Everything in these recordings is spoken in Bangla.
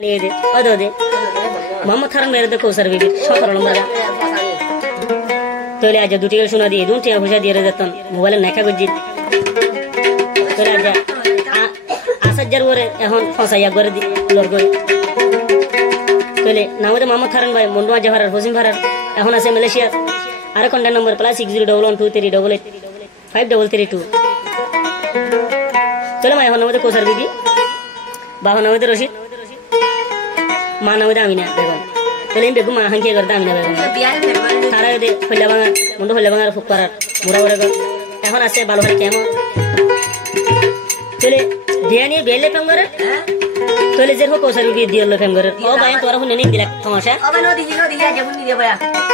లేదు అదోదే মোহাম্মদ হারুন মেরে দেখো স্যার বিবি সতেরো নম্বর তোলে আজ দুটি শোনা দিয়ে দুটি পয়সা দিয়ে যেতাম মোবাইলে নেখা গজি তোলে আজ আসার ওরে এখন ফসাইয়া করে লর করে তোলে নামে মোহাম্মদ হারুন ভাই মন্ডুয়া জাহারার হোসিম ভারার এখন আছে মালয়েশিয়া আর কন্ট্যাক্ট নম্বর +6011233533 তোলে ভাই এখন আমাদের কোসার বিবি বাবা নামে রশিদ মা নামে আমিনা বেগম তোলে বেগম মা হাঙ্কিয়া করে আমিনা বেগম তারা ফল্লা ভাঙা মুন্ডু ফল্লা ভাঙার ফুক করার মুড়া উড়ে এখন আছে বালুহারি কেমন তোলে বিয়া নিয়ে বেলে ফেম করে তোলে যে কোসার বিবি দিয়ে ফেম করে ও ভাই তোরা শুনে নি দিলা সমস্যা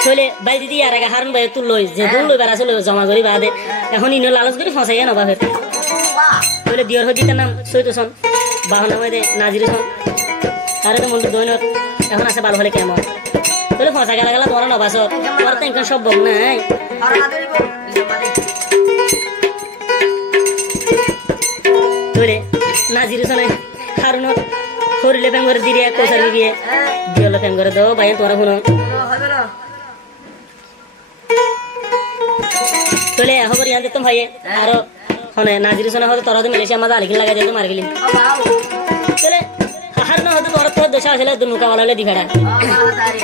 তোলে ভাই দিদি আর আগে হারুন ভাই তুল লই যে দুল লই বার আসলে জমা করি বাদে এখন ইনো লালচ করে ফসাইয়া নবা ফের তোলে দিয়র হদিতার নাম সৈতসন বাহন নামে নাজির হন তারে তো মন্দির দৈনত এখন আছে ভালো হলে কেমন তোলে ফসা গেলা গেলা তোরা নবাস তোর তো ইনকাম সব বক নাই তোলে নাজির হনে হারুনত হরিলে ফেম করে দিরিয়া কোসার বিবিয়ে দিয়লে ফেম করে দাও ভাই তোরা শুনো তোলে খবর ইয়ান দিতাম ভাইয়ে আর হনে নাজির হনে হয়তো তোরা তো মালয়েশিয়া মাঝে আলিখিন লাগাই দিয়ে মার গেলি তোলে হার না হয়তো তোর তো দশা আসলে দুনুকা वाला দিখাড়া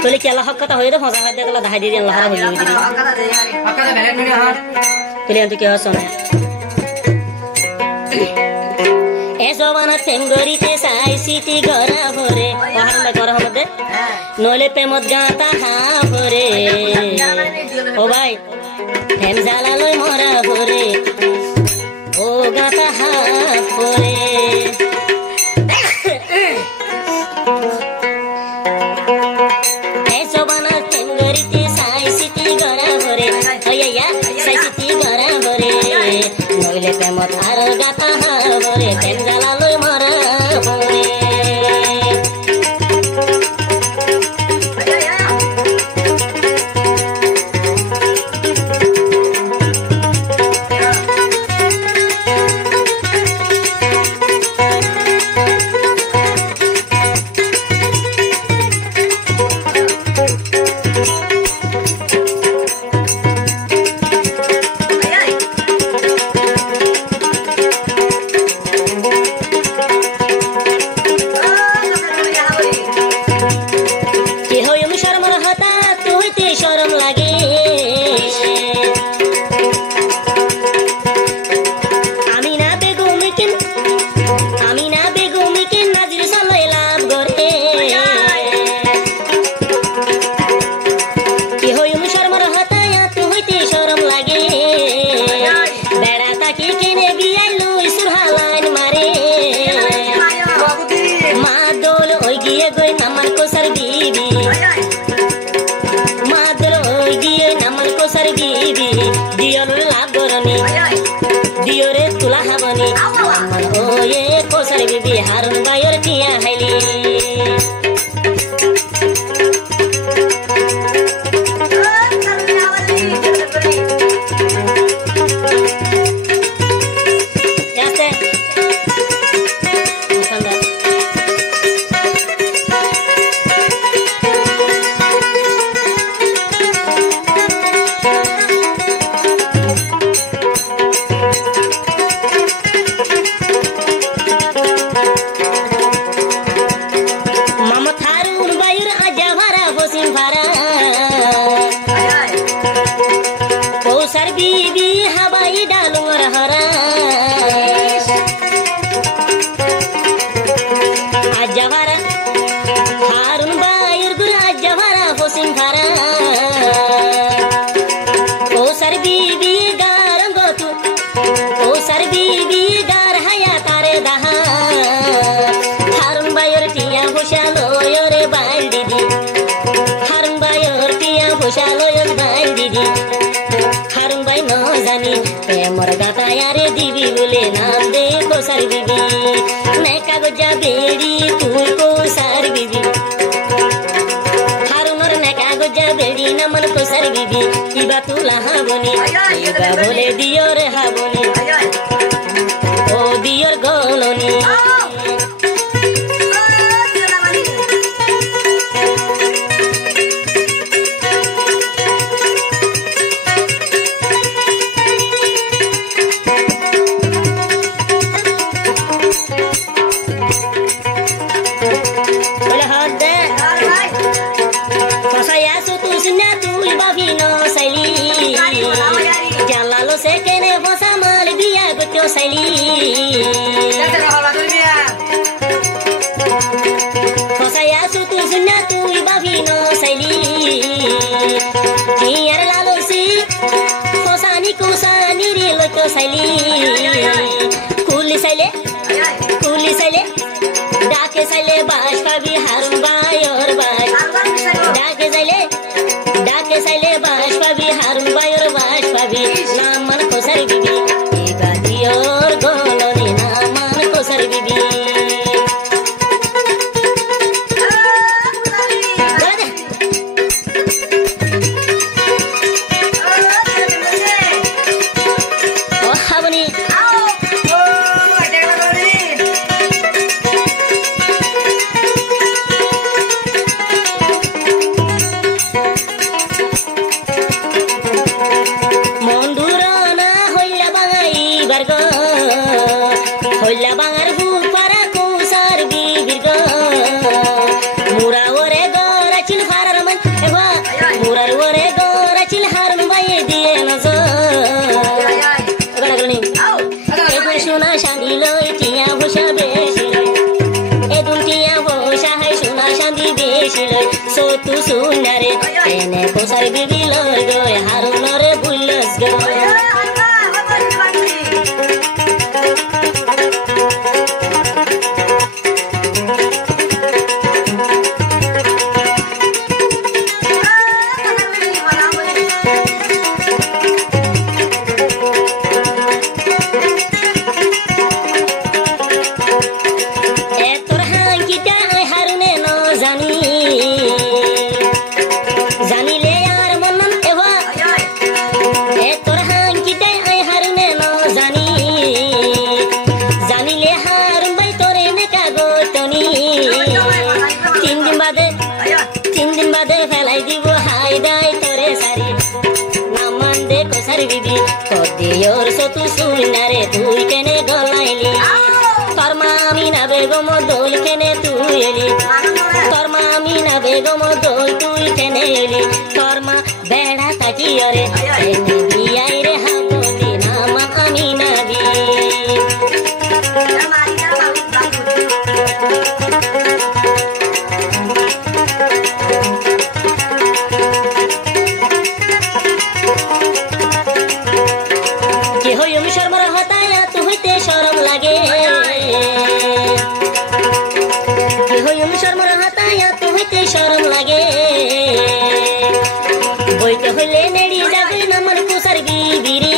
তোলে কি আল্লাহ হক কথা হইরে ফসা হাত দিয়ে তোলা দাহাই দিয়ে আল্লাহ হারা হই যাবে তোলে আন্তে কি হসনে এ জবানা তেঙ্গরিতে সাই সিটি গরা ভরে ওহান ভাই করা হবে নলে প্রেমত গাতা হা ভরে ও ভাই হেম জালা লই মরা ভরে ও গাতা হা ভরে প্রেমত আর গাতা হাবরে প্রেম জ্বালা লই মরা ভরে দিয়রে তুলা হাবনি ও এ কোসার বিবি হারুন ভাইয়ের টিয়া হাইলি मोर गाता यारे दीवी बोले नाम दे कोसार बीबी मैं कागजा बेड़ी तू कोसार बीबी हारुनर ने कागजा बेड़ी नमन कोसार बीबी इबा तुला हाबनी इबा बोले दियोर हाबनी ओ दियोर गोलनी বলে হাত দে ফসাই আসো তুই শুনে তুই বাবি ন সাইলি জানলালো সে কেনে ফসা মাল বিয়া করতে সাইলি ফসাই আসো তুই শুনে তুই বাবি ন সাইলি জিয়ার লালো সি ফসানি কুসানি রে লইতে সাইলি কুলি সাইলে ডাকে সাইলে বাস পাবি হারুন ভাই ওর ভাই ডাকে সাইলে বাস পাবি হারুন ভাই ওর বাস পাবি নাম মান কোসার বিবি গাদি ওর গলনি নাম মান কোসার বিবি ও হাবনি হইলা বাঙার বুক পারা কুসার বিবির গো মুরা ওরে গরাচিল ফারার মান এবা মুরার ওরে গরাচিল হারুন ভাই দিয়ে নজর গনি এগো সোনা শান্তি লই টিয়া ভোসা বেশি লই এদুন টিয়া ভোসা হাই সোনা শান্তি বেশি লই সতু সুনারে এনে কুসার বিবি লই গো হারুন রে বুলস গো জানিলে আর মনন এবা এ তোর হাঙ্কিতে আই হারুনে ন জানি জানিলে হারুন ভাই তোরে নেকা গো তনি 3 দিন বাদে ফেলাই দিব হাই দাই তোরে সারি নামান দে কোসার বিবি কদিওর সতু সুনারে তুই কেনে গলাইলি তোর মা আমি না বেগম দোল কেনে তুই এলি তোর মা আমি না বেগম দোল তুই কেনে এলি তোর মা বেড়া তাকি অরে এনে বিয়াই রে হাবলি নামা আমি না বি কি হইম শর্মার হতায়া তু হইতে শরম লাগে কি হইম শর্মার হতায়া তু হইতে শরম লাগে বইতে হইলে নেড়ি যাবে না মন কুসার বিবিরে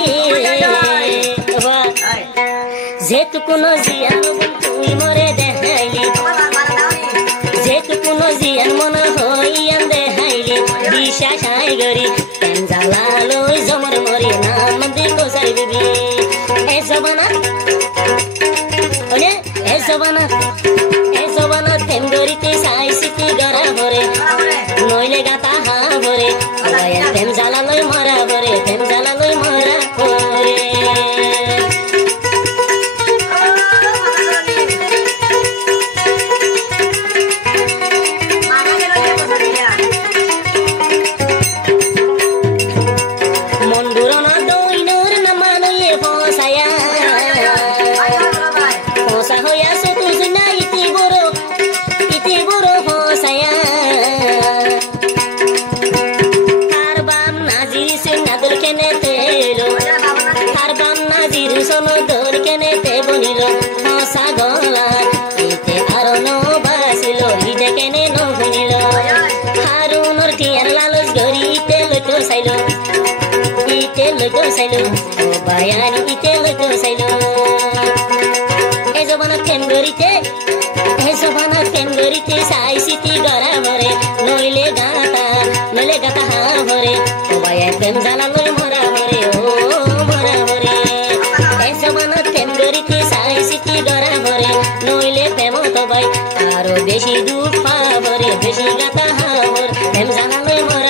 যেতু কোনো জিয়ান তুই মরে দেখাইলি যেতু কোনো জিয়ান মনে হইয়ান দেখাইলি বিশ্বাস আই গরি কেন জ্বালালো জমর মরি নাম দে কোসার বিবি এ জবানা ওনে এ জবানা তেম গরিতে সাই সিটি গরা ভরে নইলে গাতা হা ভরে আয়া তেম জ্বালালোই মরা ভরে তেম জ্বালালোই মরা ভরে মন্দুরনা দইনুর নামানয়ে ফসায়া ফসা হইয়া সতু সুনা ইতি বড় ফসায়া তার বাম নাজির সুনা দল কেনে তেলো তার বাম নাজির সোনো দল কেনে তে বনিল ফসা গলা ইতে আরো ন বাসিল ইতে কেনে ন বনিল হারুনর টিয়ার লালস গরি ইতে লইতো সাইলো ও বায়ানি ইতে লইতো সাইলো এ জবানা কেন গরিতে সাই সিটি গরা ভরে নইলে গাতা হা ভরে ও বায়া তেম জালা লই মরা ভরে ও মরা ভরে এ জবানা কেন গরিতে সাই সিটি গরা ভরে নইলে প্রেম তো ভাই আরো বেশি দুঃখ ভরে বেশি গাতা হা ভরে তেম জালা লই মরা